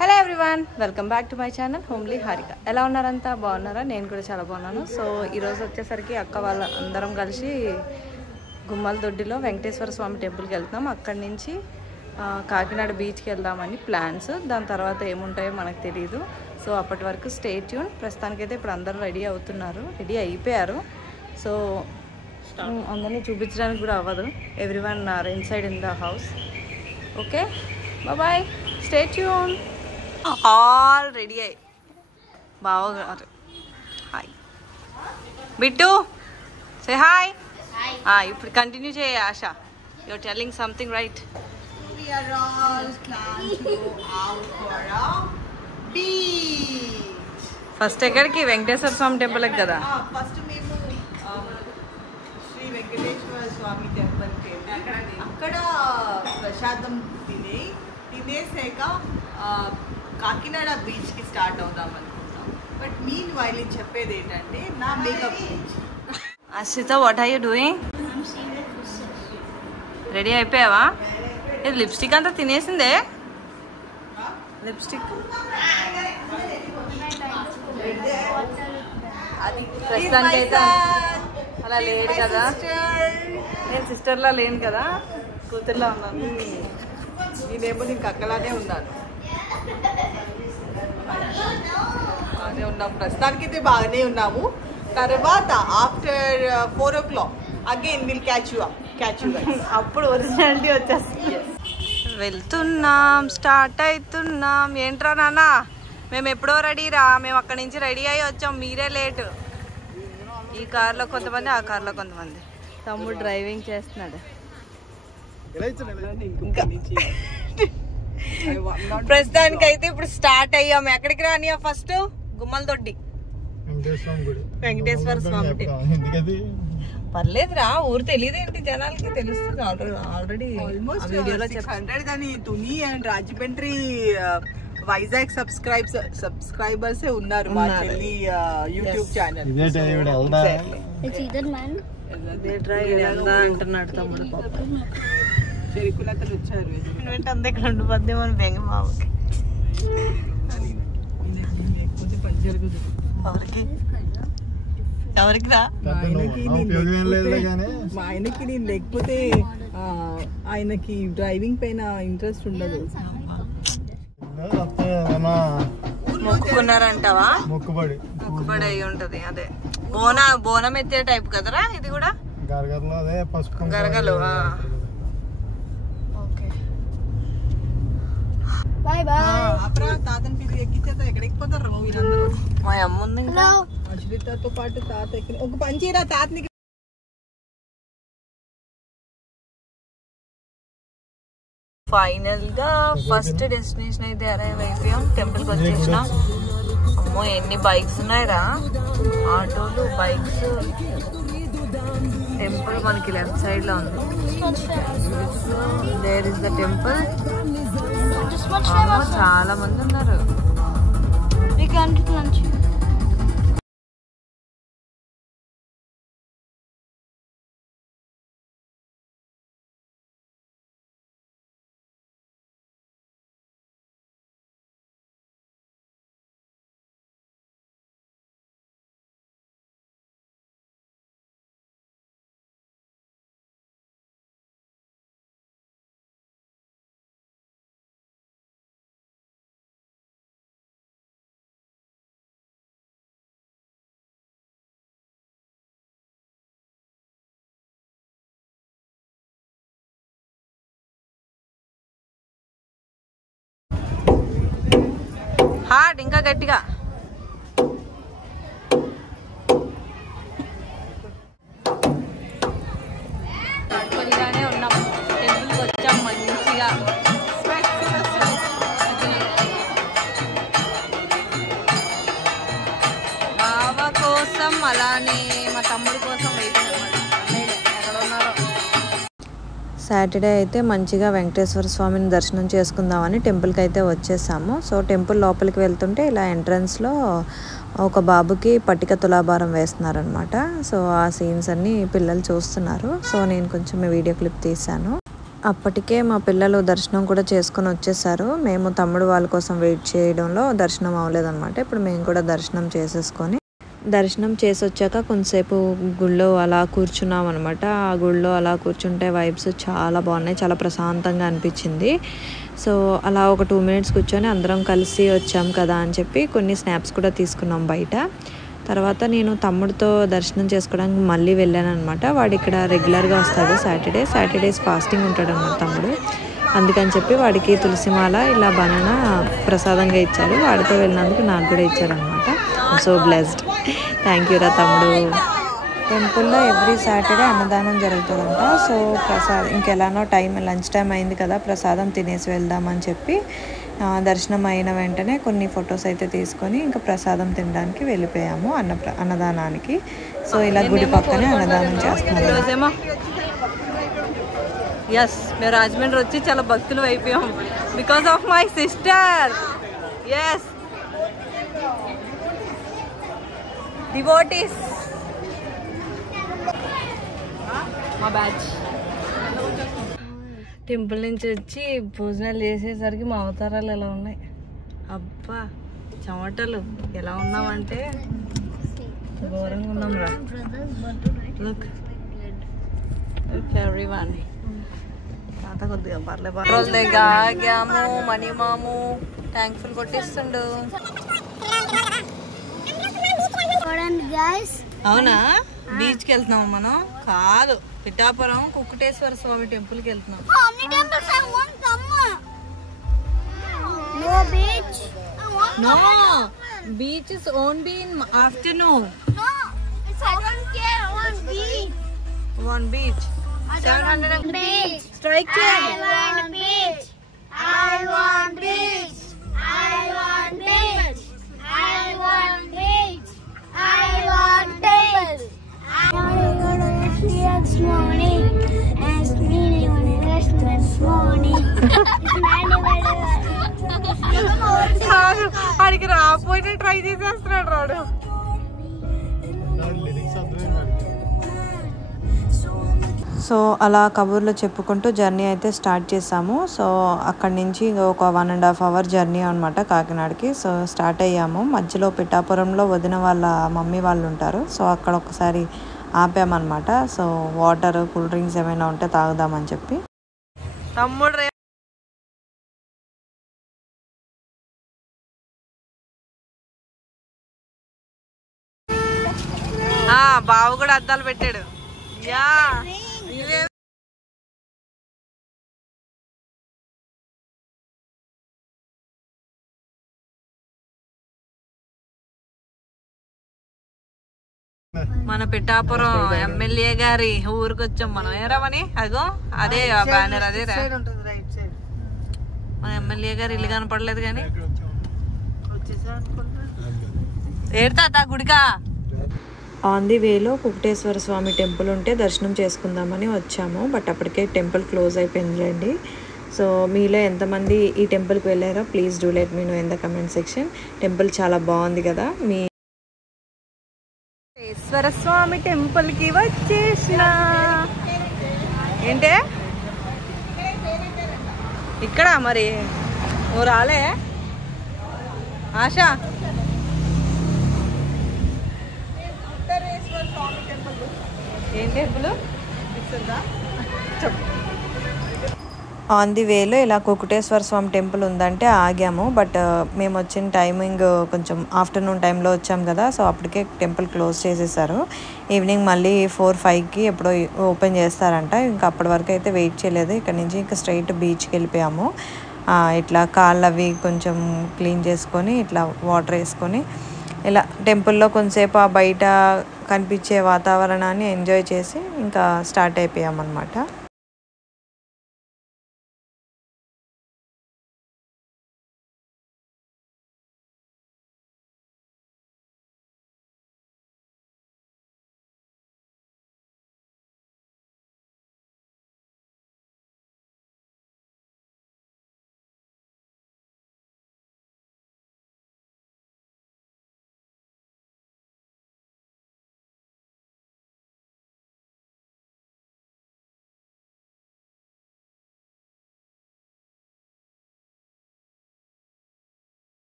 Hello everyone, welcome back to my channel homely Harika. ఎలా ఉన్నారంతా? బాగున్నారా? నేను కూడా చాలా బాగున్నాను. సో ఈరోజు వచ్చేసరికి అక్క వాళ్ళ అందరం కలిసి గుమ్మలదొడ్డిలో వెంకటేశ్వర స్వామి టెంపుల్కి వెళ్తున్నాం. అక్కడి నుంచి కాకినాడ బీచ్కి వెళ్దామని ప్లాన్స్. దాని తర్వాత ఏముంటాయో మనకు తెలియదు. సో అప్పటి వరకు స్టే ట్యూన్. ప్రస్తుతానికైతే ఇప్పుడు అందరూ రెడీ అయిపోయారు. సో అందరినీ చూపించడానికి కూడా అవ్వదు. Everyone are inside in the house. Okay, bye, stay tune. All ready అయ్యి బావగారు హాయ్ బిట్టు సే హాయ్. ఇప్పుడు కంటిన్యూ చేయ ఆశ. You are telling something right. First ఎక్కడికి? వెంకటేశ్వర స్వామి టెంపుల్కి కదా. ఫస్ట్ మేము శ్రీ వెంకటేశ్వర స్వామి టెంపుల్కి అక్కడ ప్రసాదం తినేసాక కాకినాడ బీచ్కి స్టార్ట్ అవుదాం అనుకుంటాం. బట్ మీన్ వైల్ చెప్పేది ఏంటంటే నా మేకప్ గురించి. Ashwitha, what are you doing? Ready అయిపోయావా? ఇది లిప్స్టిక్ అంతా తినేసిందే. లిప్స్టిక్ అది ప్రస్తుతానికైతే అలా లేడు కదా. నేను సిస్టర్లా లేను కదా, కూతుర్లా ఉన్నాను. నేనేమో నీకు అక్కలానే ఉన్నాను. బాగానే ఉన్నాము, ప్రస్తుతానికైతే బాగానే ఉన్నాము. తర్వాత after 4 o'clock again will catch you అప్పుడు ఒరిజినాలిటీ వచ్చేస్తుంది. వెళ్తున్నాం, స్టార్ట్ అవుతున్నాం. ఏంట్రా నాన్న, మేము ఎప్పుడో రెడీ రా. మేము అక్కడి నుంచి రెడీ అయ్యి వచ్చాం, మీరే లేటు. ఈ కార్లో కొంతమంది, ఆ కార్లో కొంతమంది. తమ్ముడు డ్రైవింగ్ చేస్తున్నాడు. ప్రస్తుతానికైతే ఇప్పుడు స్టార్ట్ అయ్యాం. ఎక్కడికి రానియా? ఫస్ట్ గుమ్మలదొడ్డి వెంకటేశ్వర స్వామి. పర్లేదురా, ఊరు తెలియదేంటి జనాలకి? తెలుస్తుంది ఆల్రెడీ. ఆల్మోస్ట్ 600 కానీ తుని అండ్ రాజమండ్రి వైజాగ్ సబ్స్క్రైబర్స్ ఉన్నారు మా చెల్లి యూట్యూబ్ ఛానల్. అంటున్నాడు తమ్ముడు. చెరుకులతలు వచ్చారు. అంతే ఇక్కడ ఉండిపోద్దేమో బెంగ మామకి. ఎవరికి రా? మా ఆయనకి నేను లేకపోతే ఆయనకి డ్రైవింగ్ పైన ఇంట్రెస్ట్ ఉండదు. మొక్కుకున్నారంటావా? మొక్కుబడి అయి ఉంటది. అదే బోనం ఎత్తే టైప్ కదరా ఇది కూడా. గరగలు. తాతని పిల్లలు ఎక్కించేత ఎక్కడికి పోతారు వీళ్ళందరూ? మా అమ్మ ఉంది అశ్వితతో పాటు తాత ఎక్కి ఒక పంచీరా తాతని. ఫైనల్ గా ఫస్ట్ డెస్టినేషన్ అయితే అరైవ్ అయిపోయాం. టెంపుల్ కి వచ్చేసినాం. అమ్మో ఎన్ని బైక్స్ ఉన్నాయిరా, ఆటోలు, బైక్స్. టెంపుల్ మనకి లెఫ్ట్ సైడ్ లో ఉంది. There is the temple. చాలా మంది ఉన్నారు. హార్డ్, ఇంకా గట్టిగా. కడుపులుగానే ఉన్నాం. టెంపుల్కి వచ్చాం మంచిగా. బావ కోసం అలానే మా తమ్ముడి కోసం వెయిటింగ్ అనమాట. ఎక్కడ ఉన్నారో. సాటర్డే అయితే మంచిగా వెంకటేశ్వర స్వామిని దర్శనం చేసుకుందామని టెంపుల్కి అయితే వచ్చేసాము. సో టెంపుల్ లోపలికి వెళ్తుంటే ఇలా ఎంట్రన్స్లో ఒక బాబుకి పట్టిక తులాభారం వేస్తున్నారనమాట. సో ఆ సీన్స్ అన్నీ పిల్లలు చూస్తున్నారు. సో నేను కొంచెం వీడియో క్లిప్ తీశాను. అప్పటికే మా పిల్లలు దర్శనం కూడా చేసుకొని వచ్చేసారు. మేము తమ్ముడు వాళ్ళ కోసం వెయిట్ చేయడంలో దర్శనం అవ్వలేదన్నమాట. ఇప్పుడు మేము కూడా దర్శనం చేసేసుకొని దర్శనం చేసి వచ్చాక కొంతసేపు గుళ్ళో అలా కూర్చున్నాం అనమాట. ఆ గుళ్ళో అలా కూర్చుంటే వైబ్స్ చాలా బాగున్నాయి, చాలా ప్రశాంతంగా అనిపించింది. సో అలా ఒక 2 మినిట్స్ కూర్చొని అందరం కలిసి వచ్చాం కదా అని చెప్పి కొన్ని స్నాప్స్ కూడా తీసుకున్నాం బయట. తర్వాత నేను తమ్ముడితో దర్శనం చేసుకోవడానికి మళ్ళీ వెళ్ళాను అనమాట. వాడు ఇక్కడ రెగ్యులర్గా వస్తాడు, సాటర్డేస్ ఫాస్టింగ్ ఉంటాడు అన్నమాట తమ్ముడు. అందుకని చెప్పి వాడికి తులసిమాల ఇలా బనానా ప్రసాదంగా ఇచ్చారు. వాడితో వెళ్ళినందుకు నాకు కూడా ఇచ్చారనమాట. So blessed. థ్యాంక్ యూ రా తమ్ముడు. టెంపుల్లో ఎవ్రీ సాటర్డే అన్నదానం జరుగుతుందంట. సో ఇంకెలానో లంచ్ టైం అయింది కదా, ప్రసాదం తినేసి వెళ్దామని చెప్పి దర్శనం అయిన వెంటనే కొన్ని ఫొటోస్ అయితే తీసుకొని ఇంకా ప్రసాదం తినడానికి వెళ్ళిపోయాము అన్నదానానికి. సో ఇలా గుడి పక్కనే అన్నదానం చేస్తున్నాము. ఎస్, మేము రాజమండ్రి వచ్చి చాలా భక్తులు అయిపోయాం because of my sister. Yes, devotees, మా బ్యాచ్. టెంపుల్ నుంచి వచ్చి భోజనాలు చేసేసరికి మా అవతారాలు ఎలా ఉన్నాయి. అబ్బా చెమటలు ఎలా ఉన్నామంటే ఘోరంగా ఉన్నాం రా. Look everyone. తాత కొద్దిగా పర్లేదు ఆగాము. మనీ మాము థ్యాంక్ఫుల్ కొట్టిస్తుండు. అవునా, బీచ్కి వెళ్తున్నాము మనం కాదు, పిఠాపురం కుక్కటేశ్వర స్వామి టెంపుల్కి వెళ్తున్నాం. No, beach is only in afternoon. No, it's I don't care. One beach. 700 beach. Strike I want beach. I want beach. I want beach. I want beach. I want beach. I'm gonna see this morning. Ask me when I rest this morning. ఆడికి రాపోయినా try చేసేస్తున్నాడు రాడు. So అలా కబూర్లో చెప్పుకుంటూ journey అయితే start చేసాము. So అక్కడి నుంచి ఒక 1.5 అవర్ జర్నీ అనమాట కాకినాడకి. సో స్టార్ట్ అయ్యాము. మధ్యలో పిఠాపురంలో వదిన వాళ్ళ మమ్మీ వాళ్ళు ఉంటారు. సో అక్కడ ఒకసారి ఆపామన్నమాట. సో వాటర్, కూల్ డ్రింక్స్ ఏమైనా ఉంటే తాగుదామని చెప్పి. తమ్ముడు బావు కూడా అద్దాలు పెట్టాడు. యా, మన పిఠాపురం ఎమ్మెల్యే గారి ఊరికి వచ్చాం మనం. ఏరామని అదిగో అదే బ్యానర్, అదే మన ఎమ్మెల్యే గారు ఇల్లు కనపడలేదు కానీ ఏడతా గుడికా. ఆన్ ది వేలో కుక్కటేశ్వర స్వామి టెంపుల్ ఉంటే దర్శనం చేసుకుందామని వచ్చాము. బట్ అప్పటికే టెంపుల్ క్లోజ్ అయిపోయిందిలేండి. సో మీలో ఎంతమంది ఈ టెంపుల్కి వెళ్ళారో please do let me know in the comment section. Temple చాలా బాగుంది కదా. మీ ఈశ్వర స్వామి టెంపుల్కి వచ్చేసిన ఏంటే ఇక్కడ మరి ఓ రాలే ఆశ. ఏం టెంపుల్ చెప్పు. ఆన్ ది వేలో ఇలా కుక్కటేశ్వర స్వామి టెంపుల్ ఉందంటే ఆగాము. బట్ మేము వచ్చిన టైమింగ్ కొంచెం ఆఫ్టర్నూన్ టైంలో వచ్చాం కదా. సో అప్పటికే టెంపుల్ క్లోజ్ చేసేసారు. ఈవినింగ్ మళ్ళీ 4-5కి ఎప్పుడో ఓపెన్ చేస్తారంట. ఇంకా అప్పటి వరకు అయితే వెయిట్ చేయలేదు. ఇక్కడ నుంచి ఇంకా స్ట్రైట్ బీచ్కి వెళ్ళిపోయాము. ఇట్లా కాళ్ళు అవి కొంచెం క్లీన్ చేసుకొని ఇట్లా వాటర్ వేసుకొని ఇలా టెంపుల్లో కొంతసేపు ఆ బయట కనిపించే వాతావరణాన్ని ఎంజాయ్ చేసి ఇంకా స్టార్ట్ అయిపోయామన్నమాట.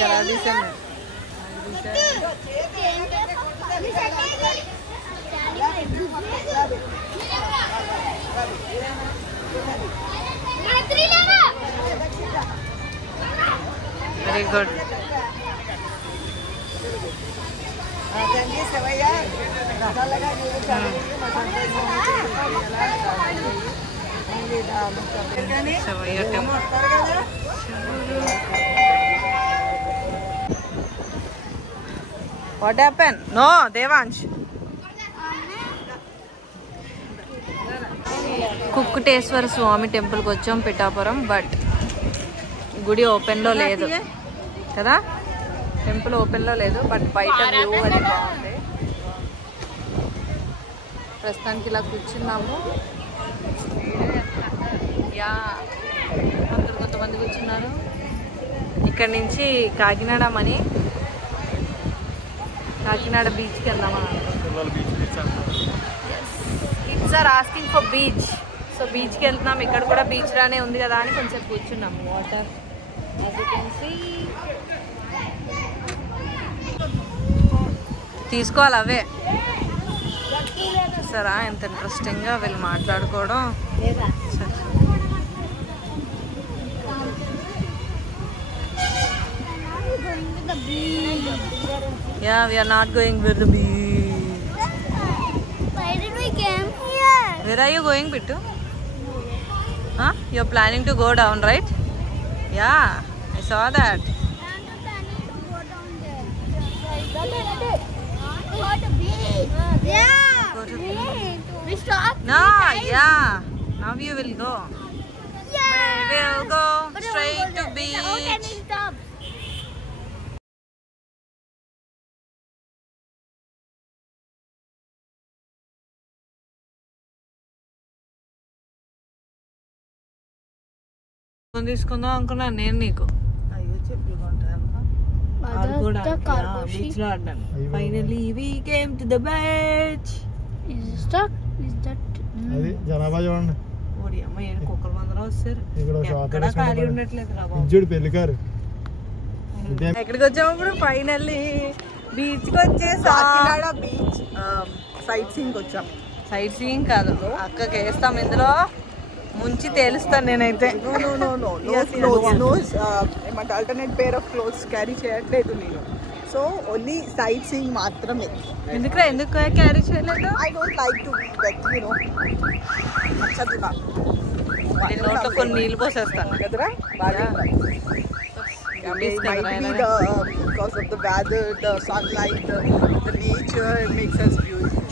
करा दी sir very good What happened? No, Devansh. Kukkuteswara Swamy టెంపుల్కి వచ్చాం పిఠాపురం. బట్ గుడి ఓపెన్లో లేదు కదా, టెంపుల్ ఓపెన్లో లేదు. బట్ బయట వ్యూ అది బాగుంది. ప్రస్తుతానికి ఇలా కూర్చున్నాము. యా అందరు కొంతమంది కూర్చున్నారు. ఇక్కడ నుంచి కాకినాడ బీచ్కి వెళ్దామని అనుకుంటున్నాం. Kids are asking for beach. So బీచ్కి వెళ్తున్నాం. ఇక్కడ కూడా బీచ్ లానే ఉంది కదా అని కొంచెం కూర్చున్నాం. వాటర్ తీసుకోవాలి అవే. సరే ఎంత ఇంట్రెస్టింగ్గా వీళ్ళు మాట్లాడుకోవడం. Yeah, we are not going to the beach. Why did we come here? Where are you going, Bittu? Huh? You're planning to go down, right? Yeah, I saw that. I'm planning to go down there. Go to beach. Yeah. Go to beach. We stop. No, yeah. Now you will go. Yeah. We will go But I straight wanna to go there. Okay, beach. we stop. తీసుకుందాం అనుకున్నాను నేను నీకు. అయ్యో చెప్పులు కొంటాను beach లో ఆడ్డాను. Finally we came to the beach. Is that? అది జనాభా చూడండి. ఓడి అమ్మ ఏడు కుక్కల మందరం వస్తారు. ఇక్కడ ఎక్కడ ఖాళీ ఉండట్లేదు రా బాబు. ఇజ్జుడు పెళ్లికారు. ఎక్కడికి వచ్చాము ఇప్పుడు? ఫైనల్లీ బీచ్కి వచ్చేసా. కాకినాడ బీచ్ సైట్ సీయింగ్ వచ్చాం. సైట్ సీయింగ్ కాదు, అక్కకి వేస్తాం ఇందులో ముంచి తేలుస్తాను నేనైతే. ఏమంటే alternate pair of clothes carry చేయట్లేదు నేను. సో ఓన్లీ సైట్ సీయింగ్ మాత్రమే. ఎందుకు క్యారీ చేయలేదు? I don't like to wet నచ్చదు నాకు. నేను నోట్లో కొన్ని నీళ్ళు పోసేస్తాను కదరా బాగా. Because of the weather, the sunlight, the nature, it makes us beautiful.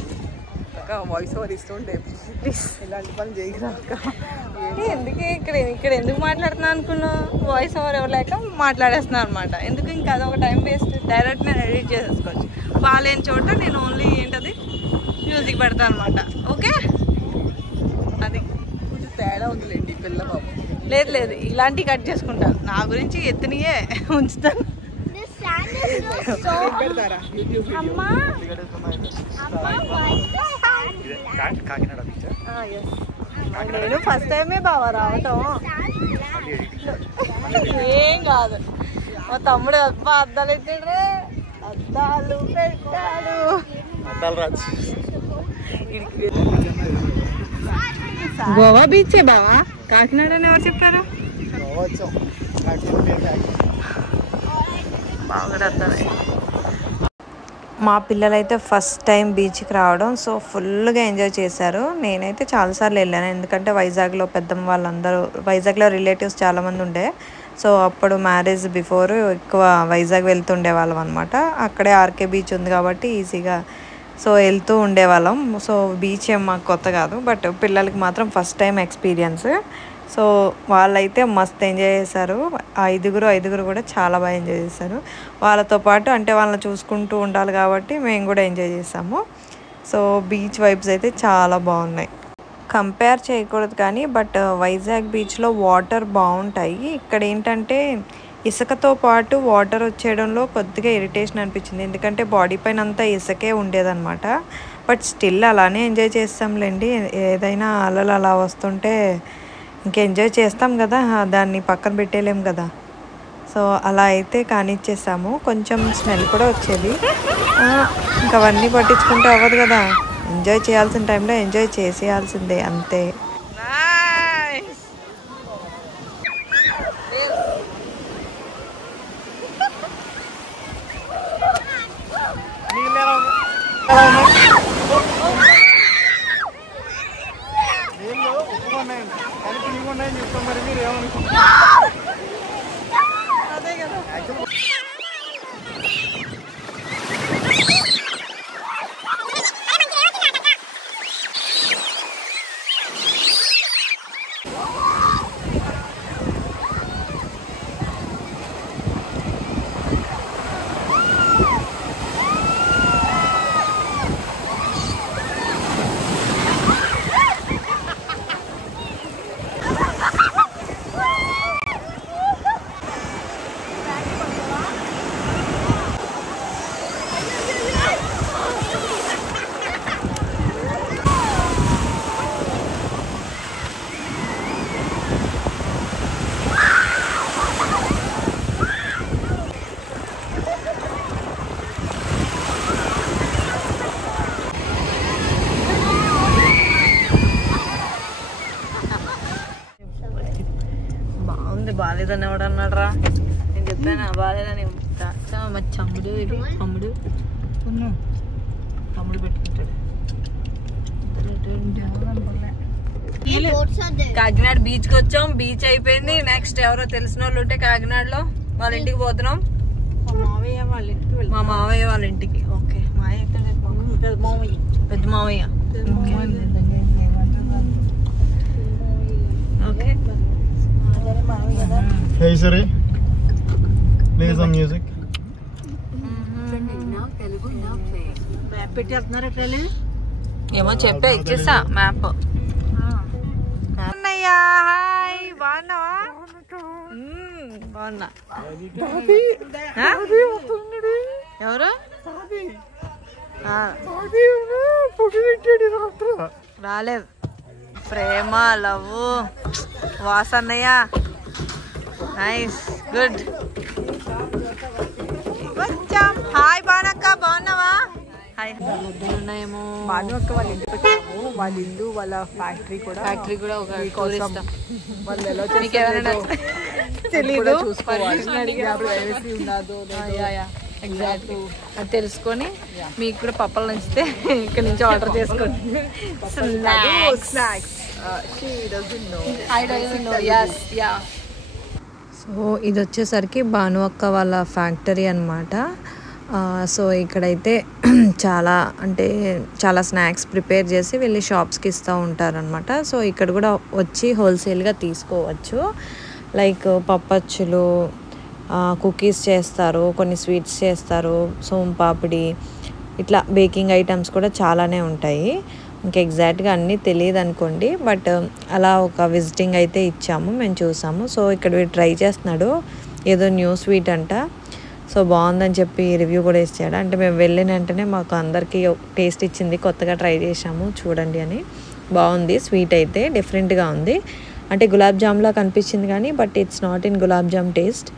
Voice over ఇస్తుండే ప్లీజ్. ఇలాంటి పని చేయరా. ఎందుకు ఇక్కడ ఎందుకు మాట్లాడుతున్నా అనుకున్నావు? వాయిస్ ఓవర్ ఇవ్వలేక మాట్లాడేస్తున్నాను అనమాట. ఎందుకు ఇంకా అదొక టైం వేస్ట్. డైరెక్ట్ నేను ఎడిట్ చేసేసుకోవచ్చు. బాగాలేని చోట నేను ఓన్లీ ఏంటది మ్యూజిక్ పెడతాను అనమాట. ఓకే, అది కొంచెం తేడా ఉందిలేండి పిల్ల బాబు. లేదు ఇలాంటివి కట్ చేసుకుంటాను. నా గురించి ఎత్తునియే ఉంచుతాను. This sand is so. పెడతారా YouTube Amma. Amma, why is the sand? Kakinada beach. నేను ఫస్ట్ టైమే బాగా రావటం. ఏం కాదు. మా తమ్ముడు అబ్బా అద్దాలు పెట్టాడు, అద్దాలు పెట్టాడు. గోవా బీచే బావా, కాకినాడ అని ఎవరు చెప్పారు? బాగా అద్దాలు. మా పిల్లలైతే ఫస్ట్ టైం బీచ్కి రావడం, సో ఫుల్గా ఎంజాయ్ చేశారు. నేనైతే చాలాసార్లు వెళ్ళాను, ఎందుకంటే వైజాగ్లో పెద్దమ్మ వాళ్ళందరూ, వైజాగ్లో రిలేటివ్స్ చాలామంది ఉండే. సో అప్పుడు మ్యారేజ్ బిఫోర్ ఎక్కువ వైజాగ్ వెళ్తుండే వాళ్ళం అనమాట. అక్కడే ఆర్కే బీచ్ ఉంది కాబట్టి ఈజీగా సో వెళ్తూ ఉండేవాళ్ళం. సో బీచ్ ఏం మాకు కొత్త కాదు, బట్ పిల్లలకి మాత్రం ఫస్ట్ టైం ఎక్స్పీరియన్స్. సో వాళ్ళైతే మస్తు ఎంజాయ్ చేశారు. ఐదుగురు కూడా చాలా బాగా ఎంజాయ్ చేశారు. వాళ్ళతో పాటు అంటే వాళ్ళని చూసుకుంటూ ఉండాలి కాబట్టి మేము కూడా ఎంజాయ్ చేసాము. సో బీచ్ వైబ్స్ అయితే చాలా బాగున్నాయి. కంపేర్ చేయకూడదు కానీ బట్ వైజాగ్ బీచ్లో వాటర్ బాగుంటాయి. ఇక్కడ ఏంటంటే ఇసుకతో పాటు వాటర్ వచ్చేయడంలో కొద్దిగా ఇరిటేషన్ అనిపించింది, ఎందుకంటే బాడీ పైన అంతా ఇసుకే ఉండేదన్నమాట. బట్ స్టిల్ అలానే ఎంజాయ్ చేస్తాంలేండి. ఏదైనా అలలు అలా వస్తుంటే ఇంకా ఎంజాయ్ చేస్తాం కదా, దాన్ని పక్కన పెట్టేయలేం కదా. సో అలా అయితే కానిచ్చేసాము. కొంచెం స్మెల్ కూడా వచ్చేది. ఇంకా అవన్నీ పట్టించుకుంటే అవ్వదు కదా. ఎంజాయ్ చేయాల్సిన టైంలో ఎంజాయ్ చేసేయాల్సిందే అంతే. బాలేదని ఎవడన్నాడు రా? నేను చెప్పాను బాలేదని. మా చమ్ముడు ఇది తమ్ముడు పెట్టుకుంటాడు. కాకినాడ బీచ్ కి వచ్చాం. బీచ్ అయిపోయింది. నెక్స్ట్ ఎవరో తెలిసిన వాళ్ళు ఉంటే కాకినాడలో వాళ్ళ ఇంటికి పోతున్నాం. మా మావయ్య వాళ్ళ ఇంటికి. ఓకే పెద్ద మావయ్య. Okay Hey Siri, play some music. ఏమో చెప్పే ఇచ్చేసా మ్యాప్. అన్నయ్యా హాయ్, బాగున్నావా? బాగున్నా. ఎవరు రాలేదు? ప్రేమ లవ్ వాసన్నయ్య. Nice good. వచ్చాం. హాయ్ బానక్క, బాగున్నావా? హాయ్. ఉన్నాయేమో భానుఅక్క వాళ్ళ ఇంటికి వచ్చాము. వాళ్ళ ఇల్లు వాళ్ళ ఫ్యాక్టరీ కూడా ఒక కోసం వాళ్ళు ఎలా తెలీదు ఎగ్జాక్ట్లీ అది తెలుసుకొని మీకు కూడా పప్పలు నచ్చితే ఇక్కడ నుంచి ఆర్డర్ చేసుకోండి. సో ఇది వచ్చేసరికి భాను అక్క వాళ్ళ ఫ్యాక్టరీ అన్నమాట. సో ఇక్కడైతే చాలా స్నాక్స్ ప్రిపేర్ చేసి వెళ్ళి షాప్స్కి ఇస్తూ ఉంటారనమాట. సో ఇక్కడ కూడా వచ్చి హోల్సేల్గా తీసుకోవచ్చు. లైక్ పప్పచ్చులు, కుకీస్ చేస్తారు, కొన్ని స్వీట్స్ చేస్తారు, సోంపాపిడి, ఇట్లా బేకింగ్ ఐటమ్స్ కూడా చాలానే ఉంటాయి. ఇంకా ఎగ్జాక్ట్గా అన్నీ తెలియదు అనుకోండి, బట్ అలా ఒక విజిటింగ్ అయితే ఇచ్చాము, మేము చూసాము. సో ఇక్కడ ట్రై చేస్తున్నాడు ఏదో న్యూ స్వీట్ అంట. సో బాగుందని చెప్పి రివ్యూ కూడా ఇచ్చాడు. అంటే మేము వెళ్ళిన వెంటనే మాకు అందరికీ టేస్ట్ ఇచ్చింది, కొత్తగా ట్రై చేసాము చూడండి అని. బాగుంది స్వీట్ అయితే, డిఫరెంట్గా ఉంది. అంటే గులాబ్ జామ్లా కనిపించింది కానీ but it's not in gulab jam taste,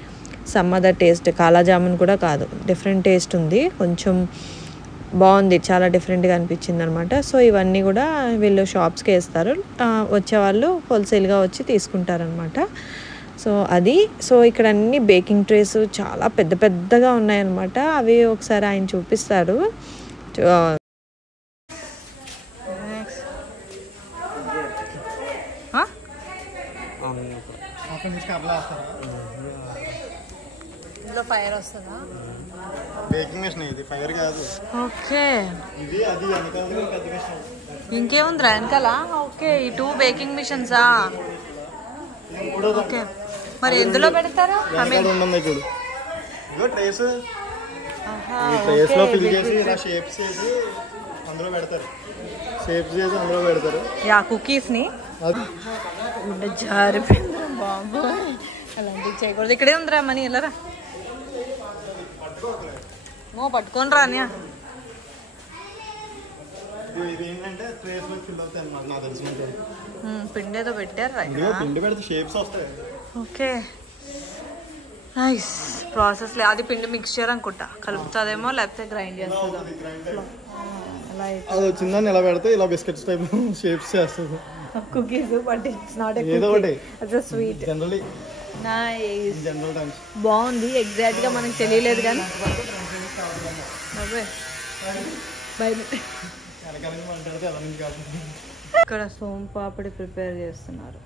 some other taste. కాలా జామున్ కూడా కాదు, డిఫరెంట్ టేస్ట్ ఉంది. కొంచెం బాగుంది, చాలా డిఫరెంట్గా అనిపించింది అనమాట. సో ఇవన్నీ కూడా వీళ్ళు షాప్స్కి వేస్తారు, వచ్చేవాళ్ళు హోల్సేల్గా వచ్చి తీసుకుంటారనమాట. సో అది. సో ఇక్కడ అన్ని బేకింగ్ ట్రేస్ చాలా పెద్ద పెద్దగా ఉన్నాయన్నమాట. అవి ఒకసారి ఆయన చూపిస్తారు. ఇందులో ఫైర్ వస్తుందా? బేకింగ్ మిషన్ ఇది, ఫైర్ కాదు. ఓకే, ఇది అది పెద్ద మిషన్. ఇంకేముందిరా వెనకాల? ఓకే, ఈ 2 బేకింగ్ మిషన్సా? ఓకే, మరి ఎందులో పెడతారు? చూడు, ఇగో ట్రేస్. ట్రేస్ లో ఫిల్ చేసి ఇలా షేప్స్ చేసి అందులో పెడతారు. షేప్స్ చేసి అందులో పెడతారు. యా, కుకీస్ ని. జారిపోయింది బాబు, అలాంటివి చేయకూడదు. ఇక్కడే ఉందిరా మనీ, వెళ్ళరా పట్టుకొని రా అని. పిండి ఏదో పెట్టారు, పిండి పెడితే షేప్స్ వస్తాయి. ఓకే, నైస్ ప్రాసెస్ లే అది పిండి మిక్స్చర్ అనుకుంటా కలుపుతుందేమో లేకపోతే గ్రైండ్ చేస్తుందో అలా అది వచ్చిందని ఇలా పెడితే ఇలా బిస్కెట్స్ టైప్ షేప్స్ చేస్తుంది కుకీస్ బట్ ఇట్స్ నాట్ ఏదో ఒకటి it's sweet generally nice general times బాగుంది ఎగ్జాక్ట్ గా మనకు తెలియలేదు కానీ ఇక్కడ సోంపాపిడి ప్రిపేర్ చేస్తున్నారు.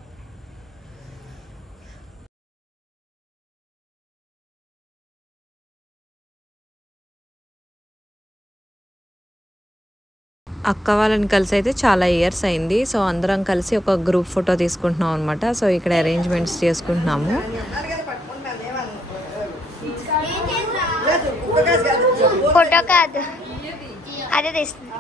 అక్క వాళ్ళని కలిసి అయితే చాలా ఇయర్స్ అయింది. సో అందరం కలిసి ఒక గ్రూప్ ఫోటో తీసుకుంటున్నాం అనమాట. సో ఇక్కడ అరేంజ్మెంట్స్ చేసుకుంటున్నాము. ఫోటో కాదు అదే తీస్తుంది.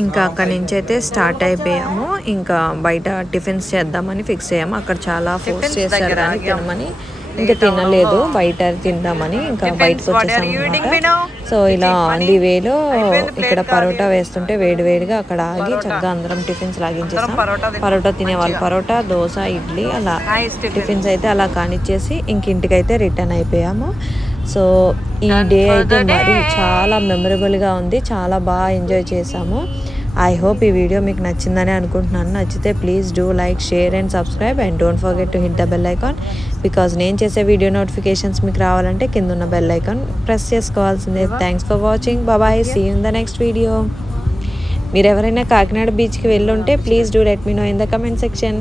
ఇంకా అక్కడి నుంచి అయితే స్టార్ట్ అయిపోయాము. ఇంకా బయట టిఫిన్స్ చేద్దామని ఫిక్స్ అయ్యాము. అక్కడ చాలా ఫోర్స్ చేశారు కానీ తినమని, ఇంకా తినలేదు, బయట తిందామని ఇంకా బయటకు వచ్చేసాము. సో ఇలా ఆన్ ది వేలో ఇక్కడ పరోటా వేస్తుంటే వేడివేడిగా అక్కడ ఆగి చక్కగా అందరం టిఫిన్స్ లాగించేసాం. పరోటా తినేవాళ్ళు పరోటా, దోశ, ఇడ్లీ అలా టిఫిన్స్ అయితే అలా కానిచ్చేసి ఇంక ఇంటికైతే రిటర్న్ అయిపోయాము. సో ఈ డే అయితే మరి చాలా మెమరబుల్గా ఉంది, చాలా బాగా ఎంజాయ్ చేసాము. ఐ హోప్ ఈ వీడియో మీకు నచ్చిందని అనుకుంటున్నాను. నచ్చితే please do like, share and subscribe and don't forget to hit the bell icon. Because నేను చేసే వీడియో నోటిఫికేషన్స్ మీకు రావాలంటే కింద ఉన్న బెల్ ఐకాన్ ప్రెస్ చేసుకోవాల్సిందే. Thanks for watching. Bye, see you in the next video. మీరు ఎవరైనా కాకినాడ బీచ్కి వెళ్ళుంటే please do let me know in the comment section.